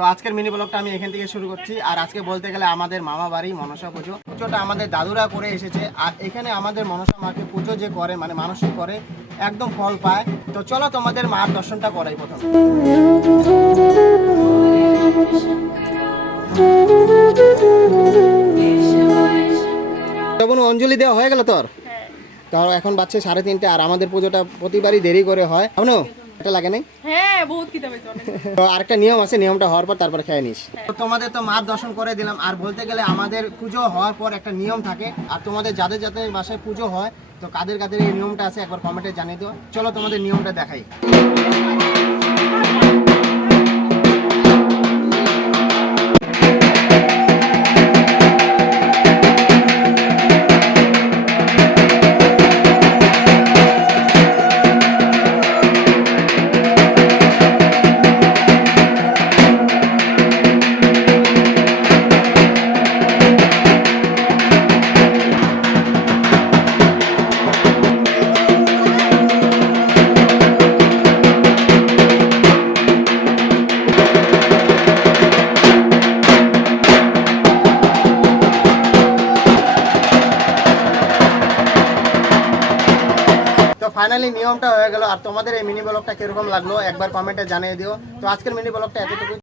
তো আজকের মিনি ব্লগটা আমি এখান থেকে শুরু করছি। আর আজকে বলতে গেলে আমাদের মামা বাড়ি মনসা পুজো, পুজোটা আমাদের দাদুরা করে এসেছে। আর এখানে আমাদের মনসা মাকে পুজো যে করে মানে মানসিক করে একদম ফল পায়। তো চলো তোমাদের মার দর্শনটা করাই প্রথম। অঞ্জলি দেওয়া হয়ে গেল তোর? তাও এখন বাচ্চা 3:30 আর আমাদের পুজোটা প্রতিবারই দেরি করে হয়। শুনো এটা লাগে নাই? হ্যাঁ বহুত খিদে পেয়েছে অনেক। তো আরেকটা নিয়ম আছে, নিয়মটা হওয়ার পর তারপর খেয়ে নিস। তো তোমাদের তো মার দর্শন করে দিলাম। আর বলতে গেলে আমাদের পুজো হওয়ার পর একটা নিয়ম থাকে। আর তোমাদের যাদের যাদের বাসায় পুজো হয় তো কাদের কাদের এই নিয়মটা আছে একবার কমেন্টে জানিয়ে দিও। চলো তোমাদের নিয়মটা দেখাই। তো ফাইনালি নিয়মটা হয়ে গেল। আর তোমাদের এই মিনি ব্লগটা কিরকম লাগলো একবার কমেন্টে জানিয়ে দিও। তো আজকের মিনি ব্লগটা এতটুকু।